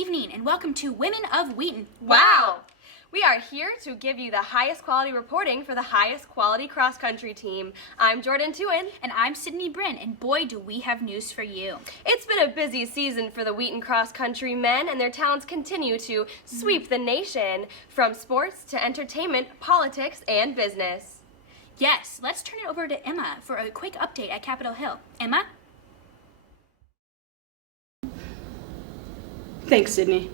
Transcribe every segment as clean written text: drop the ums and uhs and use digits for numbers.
evening and welcome to Women of Wheaton. Wow! We are here to give you the highest quality reporting for the highest quality cross-country team. I'm Jordan Tuin. And I'm Sydney Brynn, and boy do we have news for you. It's been a busy season for the Wheaton cross-country men, and their talents continue to sweep the nation from sports to entertainment, politics, and business. Yes, let's turn it over to Emma for a quick update at Capitol Hill. Emma? Thanks, Sydney.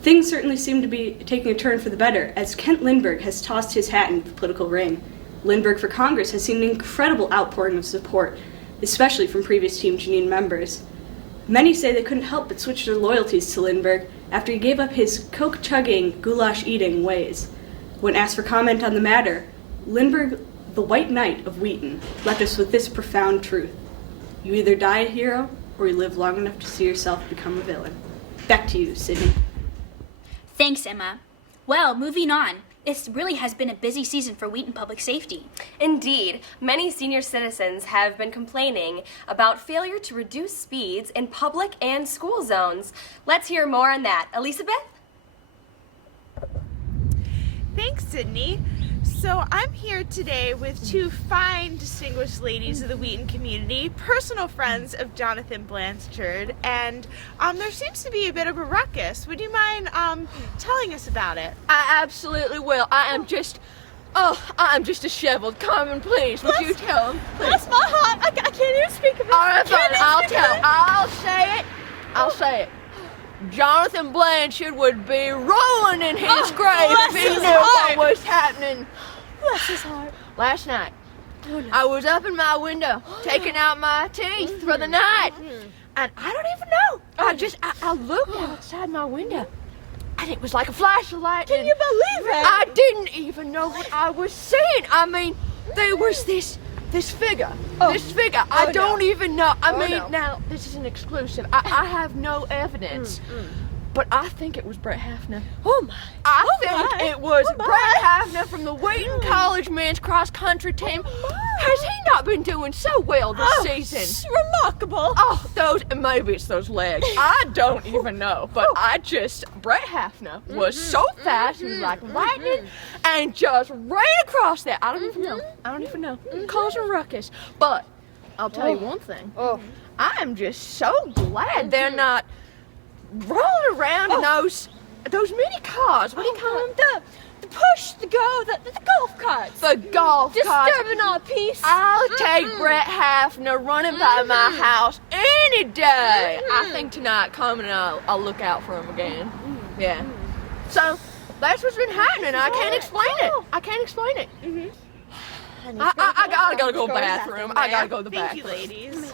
Things certainly seem to be taking a turn for the better, as Kent Lindbergh has tossed his hat into the political ring. Lindbergh for Congress has seen an incredible outpouring of support, especially from previous Team Janine members. Many say they couldn't help but switch their loyalties to Lindbergh after he gave up his coke-chugging, goulash-eating ways. When asked for comment on the matter, Lindbergh, the White Knight of Wheaton, left us with this profound truth. You either die a hero, or you live long enough to see yourself become a villain. Back to you, Sydney. Thanks, Emma. Well, moving on. It really has been a busy season for Wheaton Public Safety. Indeed, many senior citizens have been complaining about failure to reduce speeds in public and school zones. Let's hear more on that. Elizabeth? Thanks, Sydney. So I'm here today with two fine, distinguished ladies of the Wheaton community, personal friends of Jonathan Blanchard, and there seems to be a bit of a ruckus. Would you mind telling us about it? I absolutely will. I am just disheveled. Carmen, please, would you tell him? Bless my heart, I can't even speak of it. All right, fine, I'll say it. Jonathan Blanchard would be rolling in his grave if he knew what was happening. Bless his heart. Last night, I was up in my window, taking out my teeth for the night, and I don't even know. I looked outside my window, and it was like a flash of light. Can you believe it? I didn't even know what I was seeing. I mean, there was this figure. I don't even know. Now, this is an exclusive. I have no evidence. But I think it was Brett Hafner. I think it was Brett Hafner from the Wheaton College men's cross-country team. Has he not been doing so well this season? It's remarkable. Maybe it's those legs. I don't even know. But Brett Hafner was so fast, he was like lightning, and just ran across there. I don't even know. Causing a ruckus. But I'll tell you one thing. I am just so glad they're not rolling around in those mini cars. What do you call them? The push, the golf carts. The golf carts. Disturbing our peace. I'll take Brett Hafner running by my house any day. I think tonight, Carmen and I'll look out for him again. Yeah. So that's what's been happening. I can't explain it. I gotta go to the bathroom. I gotta go to the bathroom. Thank you, ladies.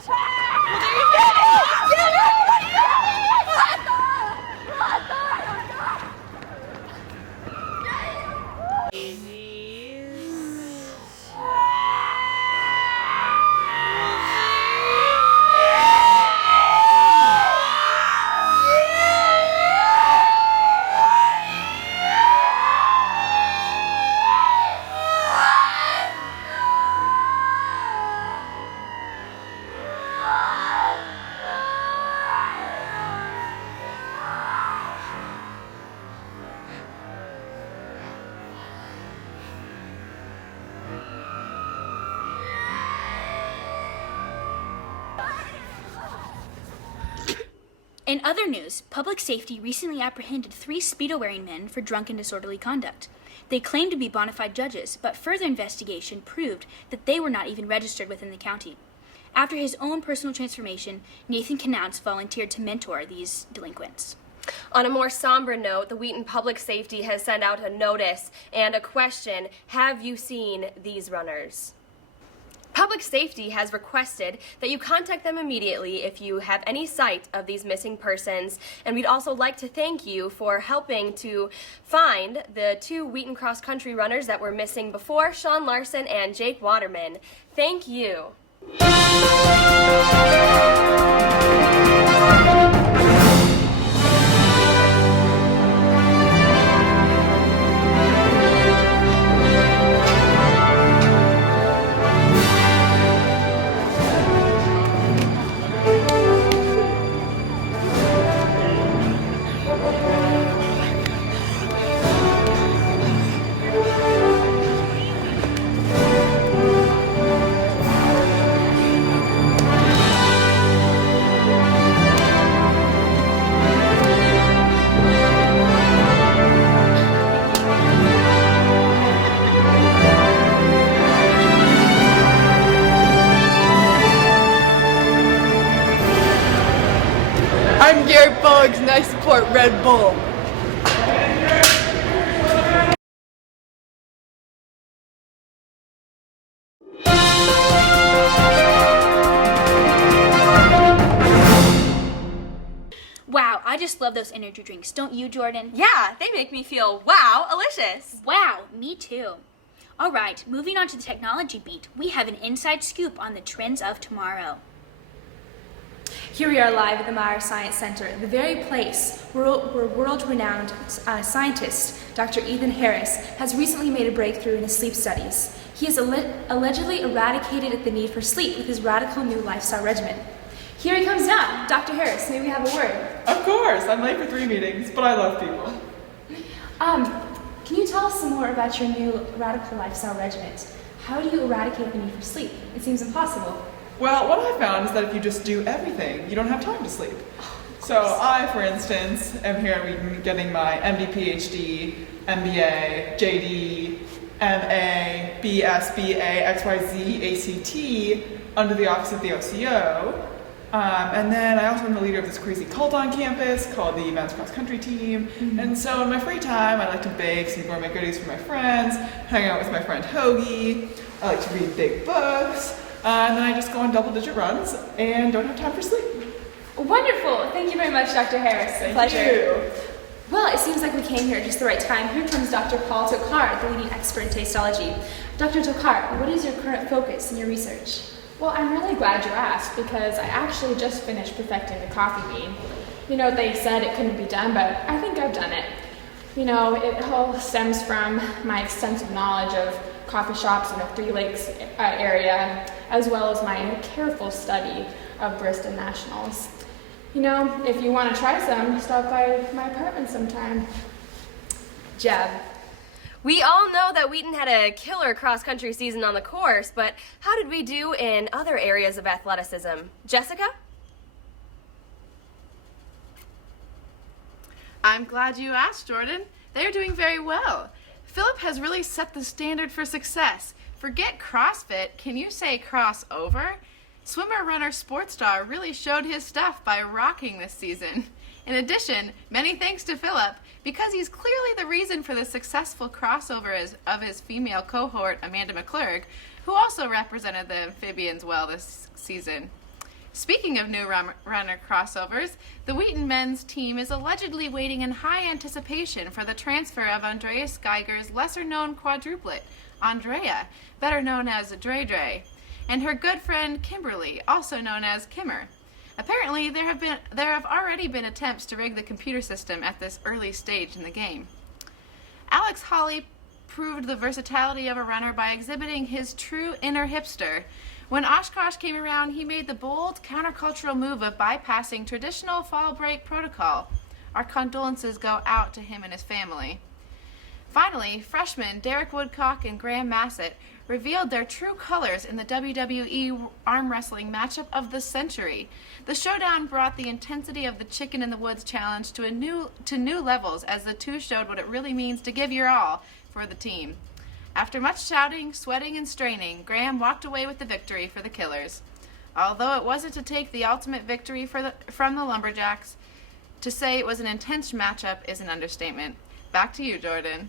In other news, Public Safety recently apprehended 3 Speedo-wearing men for drunken disorderly conduct. They claimed to be bona fide judges, but further investigation proved that they were not even registered within the county. After his own personal transformation, Nathan Knautz volunteered to mentor these delinquents. On a more somber note, the Wheaton Public Safety has sent out a notice and a question: have you seen these runners? Public Safety has requested that you contact them immediately if you have any sight of these missing persons, and we'd also like to thank you for helping to find the 2 Wheaton cross-country runners that were missing before, Sean Larson and Jake Waterman. Thank you. I'm Garrett Boggs and I support Red Bull. Wow, I just love those energy drinks, don't you, Jordan? Yeah, they make me feel wow-alicious. Wow, me too. All right, moving on to the technology beat, we have an inside scoop on the trends of tomorrow. Here we are live at the Meyer Science Center, the very place where world-renowned scientist Dr. Ethan Harris has recently made a breakthrough in his sleep studies. He has allegedly eradicated the need for sleep with his radical new lifestyle regimen. Here he comes now. Dr. Harris, may we have a word? Of course, I'm late for 3 meetings, but I love people. Can you tell us some more about your new radical lifestyle regimen? How do you eradicate the need for sleep? It seems impossible. Well, what I found is that if you just do everything, you don't have time to sleep. So I, for instance, am here getting my MD, PhD, MBA, JD, MA, BS, BA, XYZ, ACT under the office of the OCO. And then I also am the leader of this crazy cult on campus called the Men's Cross Country Team. And so in my free time, I like to bake some gourmet goodies for my friends, hang out with my friend Hoagie, I like to read big books, and then I just go on double-digit runs and don't have time for sleep. Wonderful. Thank you very much, Dr. Harris. Thank you. Well, it seems like we came here at just the right time. Here comes Dr. Paul Tokar, the leading expert in tastology. Dr. Tokar, what is your current focus in your research? Well, I'm really glad you asked because I actually just finished perfecting the coffee bean. You know, they said it couldn't be done, but I think I've done it. You know, it all stems from my extensive knowledge of coffee shops in the Three Lakes area, as well as my careful study of Bristol Nationals. You know, if you want to try some, stop by my apartment sometime. Jeb. We all know that Wheaton had a killer cross-country season on the course, but how did we do in other areas of athleticism? Jessica? I'm glad you asked, Jordan. They're doing very well. Philip has really set the standard for success. Forget CrossFit, can you say crossover? Swimmer runner sports star really showed his stuff by rocking this season. In addition, many thanks to Philip, because he's clearly the reason for the successful crossover of his female cohort, Amanda McClurg, who also represented the amphibians well this season. Speaking of new runner crossovers, the Wheaton men's team is allegedly waiting in high anticipation for the transfer of Andreas Geiger's lesser-known quadruplet, Andrea, better known as Dre Dre, and her good friend Kimberly, also known as Kimmer. Apparently, there have already been attempts to rig the computer system at this early stage in the game. Alex Hawley proved the versatility of a runner by exhibiting his true inner hipster. When Oshkosh came around, he made the bold countercultural move of bypassing traditional fall break protocol. Our condolences go out to him and his family. Finally, freshmen Derek Woodcock and Graham Massett revealed their true colors in the WWE arm wrestling matchup of the century. The showdown brought the intensity of the Chicken in the Woods challenge to new levels as the two showed what it really means to give your all for the team. After much shouting, sweating, and straining, Graham walked away with the victory for the Killers. Although it wasn't to take the ultimate victory from the Lumberjacks, to say it was an intense matchup is an understatement. Back to you, Jordan.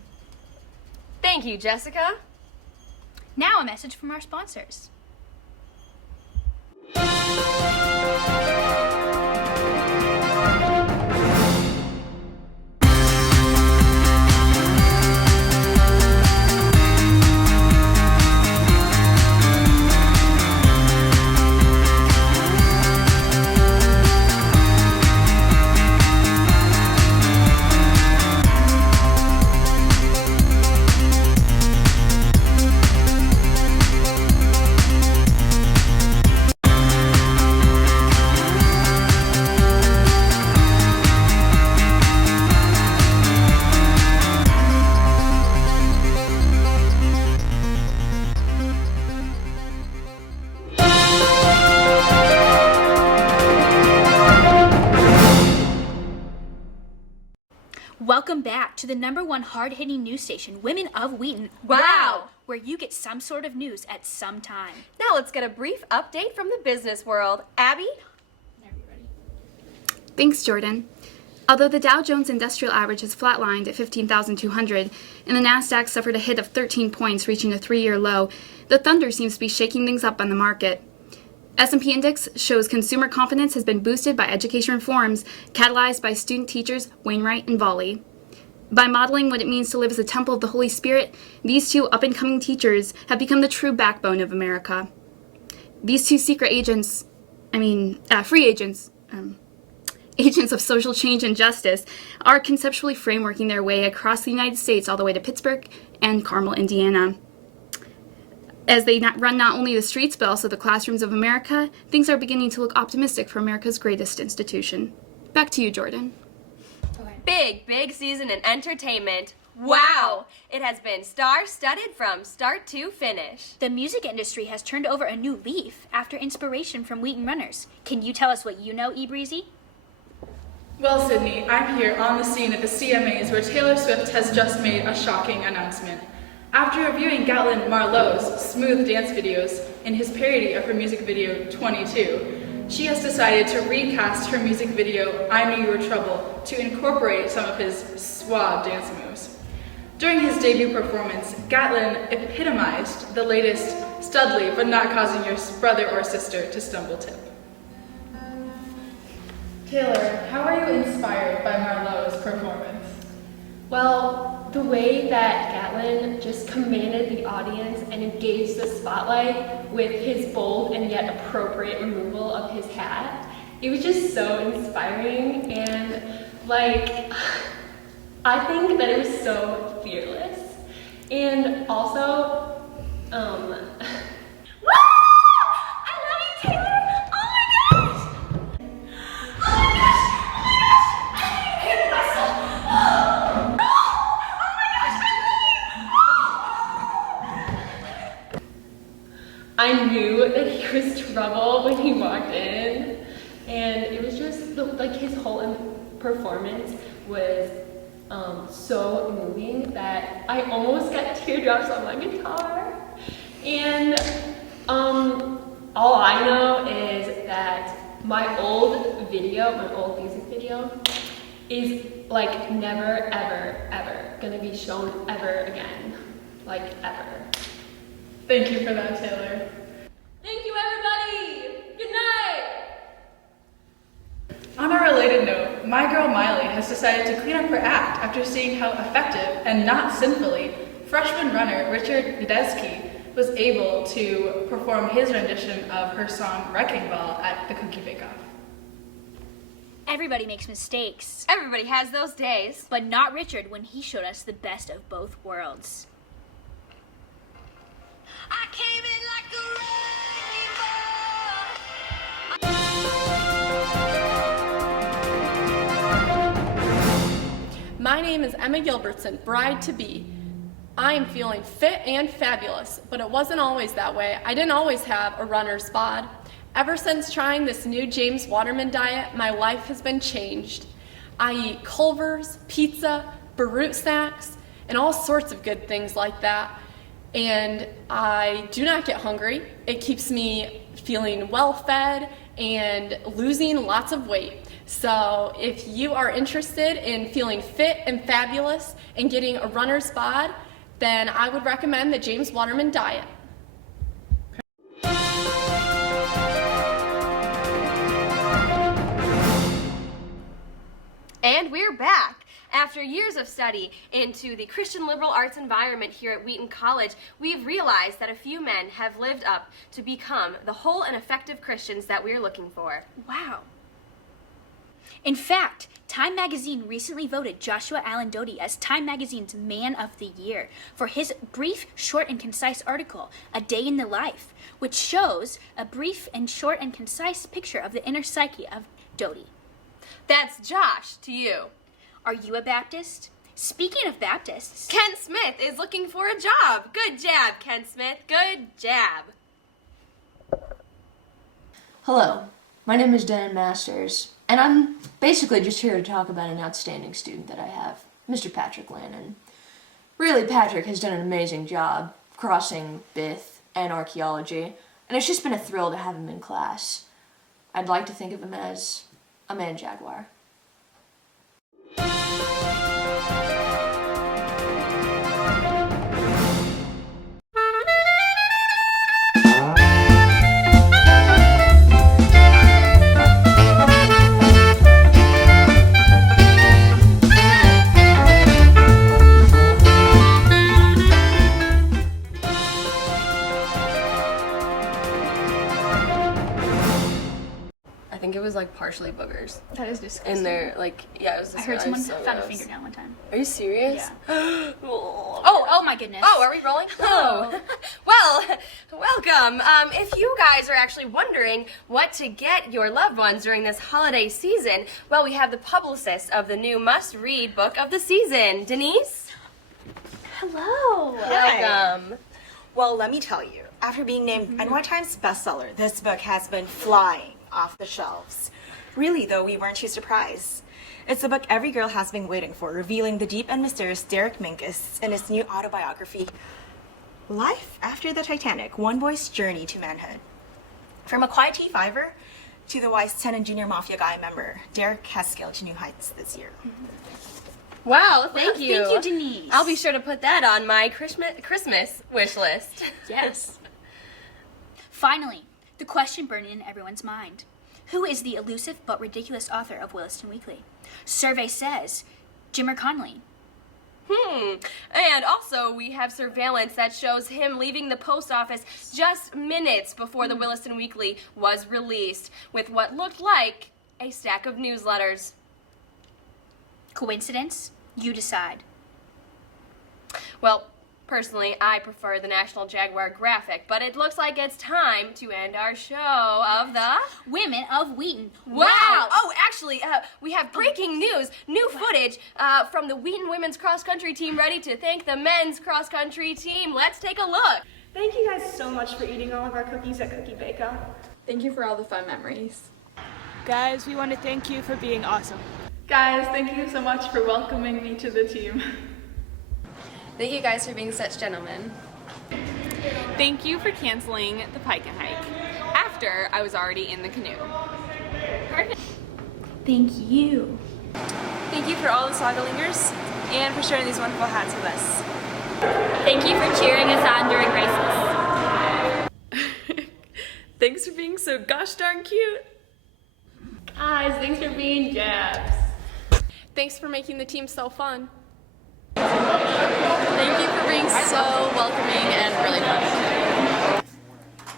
Thank you, Jessica. Now a message from our sponsors. Welcome back to the #1 hard-hitting news station, Women of Wheaton. Wow! Where you get some sort of news at some time. Now let's get a brief update from the business world. Abby? Thanks, Jordan. Although the Dow Jones Industrial Average has flatlined at 15,200 and the Nasdaq suffered a hit of 13 points, reaching a 3-year low, the thunder seems to be shaking things up on the market. S&P Index shows consumer confidence has been boosted by education reforms catalyzed by student teachers Wainwright and Volley. By modeling what it means to live as a temple of the Holy Spirit, these two up-and-coming teachers have become the true backbone of America. These two secret agents, free agents, agents of social change and justice, are conceptually frameworking their way across the United States all the way to Pittsburgh and Carmel, Indiana. As they run not only the streets but also the classrooms of America, things are beginning to look optimistic for America's greatest institution. Back to you, Jordan. Big season in entertainment. Wow! It has been star-studded from start to finish. The music industry has turned over a new leaf after inspiration from Wheaton runners. Can you tell us what you know, E-Breezy? Well, Sydney, I'm here on the scene at the CMAs where Taylor Swift has just made a shocking announcement. After reviewing Gatlin Marlowe's smooth dance videos in his parody of her music video 22, she has decided to recast her music video I Knew You Were Trouble to incorporate some of his suave dance moves. During his debut performance, Gatlin epitomized the latest studly but not causing your brother or sister to stumble tip. Taylor, how are you inspired by Marlowe's performance? Well, the way that Gatlin just commanded the audience and engaged the spotlight with his bold and yet appropriate removal of his hat, it was just so inspiring, and I think that it was so fearless. And also, I knew that he was trouble when he walked in, and it was just his whole performance was so moving that I almost got teardrops on my guitar. And all I know is that my old music video is never ever gonna be shown ever again, ever. Thank you for that, Taylor. Thank you, everybody! Good night! On a related note, my girl Miley has decided to clean up her act after seeing how effective, and not sinfully, freshman runner Richard Wiedeski was able to perform his rendition of her song Wrecking Ball at the Cookie Bake Off. Everybody makes mistakes. Everybody has those days. But not Richard when he showed us the best of both worlds. I came in like a rainbow. My name is Emma Gilbertson, bride-to-be. I am feeling fit and fabulous, but it wasn't always that way. I didn't always have a runner's bod. Ever since trying this new James Waterman diet, my life has been changed. I eat Culver's, pizza, Barut snacks, and all sorts of good things like that. And I do not get hungry. It keeps me feeling well-fed and losing lots of weight. So if you are interested in feeling fit and fabulous and getting a runner's bod, then I would recommend the James Waterman diet. And we're back. After years of study into the Christian liberal arts environment here at Wheaton College, we've realized that a few men have lived up to become the whole and effective Christians that we're looking for. Wow. In fact, Time Magazine recently voted Joshua Allen Doty as Time Magazine's Man of the Year for his brief, short, and concise article, A Day in the Life, which shows a brief and short and concise picture of the inner psyche of Doty. That's Josh to you. Are you a Baptist? Speaking of Baptists, Kent Smith is looking for a job. Good jab, Kent Smith. Good jab. Hello, my name is Dan Masters, and I'm basically just here to talk about an outstanding student that I have, Mr. Patrick Lannon. Really, Patrick has done an amazing job crossing Bith and archaeology, and it's just been a thrill to have him in class. I'd like to think of him as a man Jaguar. I think it was like partially boogers. That is disgusting. And they're like, yeah, it was I disgusting. heard someone So found a gross. fingernail one time. Are you serious? Yeah. Oh, oh my goodness. Oh, are we rolling? Oh. Well, welcome. If you guys are actually wondering what to get your loved ones during this holiday season, well, we have the publicist of the new must-read book of the season, Denise. Hello. Welcome. Well, let me tell you, after being named a New York Times bestseller, this book has been flying off the shelves. Really, though, we weren't too surprised. It's the book every girl has been waiting for, revealing the deep and mysterious Derek Minkus in his new autobiography, Life After the Titanic, One Boy's Journey to Manhood. From a quiet T5er to the wise 10 and junior mafia guy member, Derek has scaled to new heights this year. Wow, thank you. Thank you, Denise. I'll be sure to put that on my Christmas wish list. Yes. Finally, the question burning in everyone's mind. Who is the elusive but ridiculous author of Williston Weekly? Survey says, Jimmer Connolly. And also, we have surveillance that shows him leaving the post office just minutes before the Williston Weekly was released, with what looked like a stack of newsletters. Coincidence? You decide. Well, personally, I prefer the National Jaguar graphic, but it looks like it's time to end our show of the Women of Wheaton. Wow! Oh, actually, we have breaking news, new footage from the Wheaton women's cross-country team ready to thank the men's cross-country team. Let's take a look. Thank you guys so much for eating all of our cookies at Cookie Bake Off. Thank you for all the fun memories. Guys, we want to thank you for being awesome. Guys, thank you so much for welcoming me to the team. Thank you guys for being such gentlemen. Thank you for canceling the pike and hike after I was already in the canoe. Thank you. Thank you for all the Sagalingers and for sharing these wonderful hats with us. Thank you for cheering us on during races. Thanks for being so gosh darn cute. Guys, thanks for being Jabs. Thanks for making the team so fun. Thank you for being so welcoming and really funny.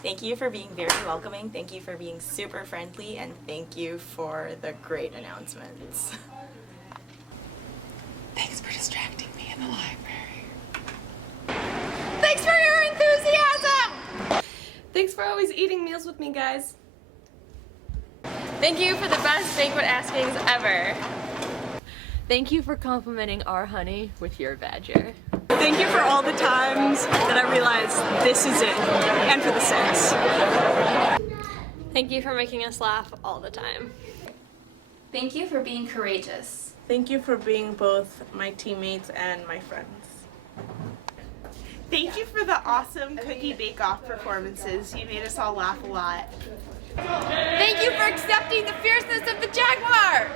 Thank you for being very welcoming, thank you for being super friendly, and thank you for the great announcements. Thanks for distracting me in the library. Thanks for your enthusiasm! Thanks for always eating meals with me, guys. Thank you for the best banquet askings ever. Thank you for complimenting our honey with your badger. Thank you for all the times that I realized this is it, and for the sex. Thank you for making us laugh all the time. Thank you for being courageous. Thank you for being both my teammates and my friends. Thank you for the awesome Cookie Bake Off performances. You made us all laugh a lot. Thank you for accepting the fierceness of the Jaguar!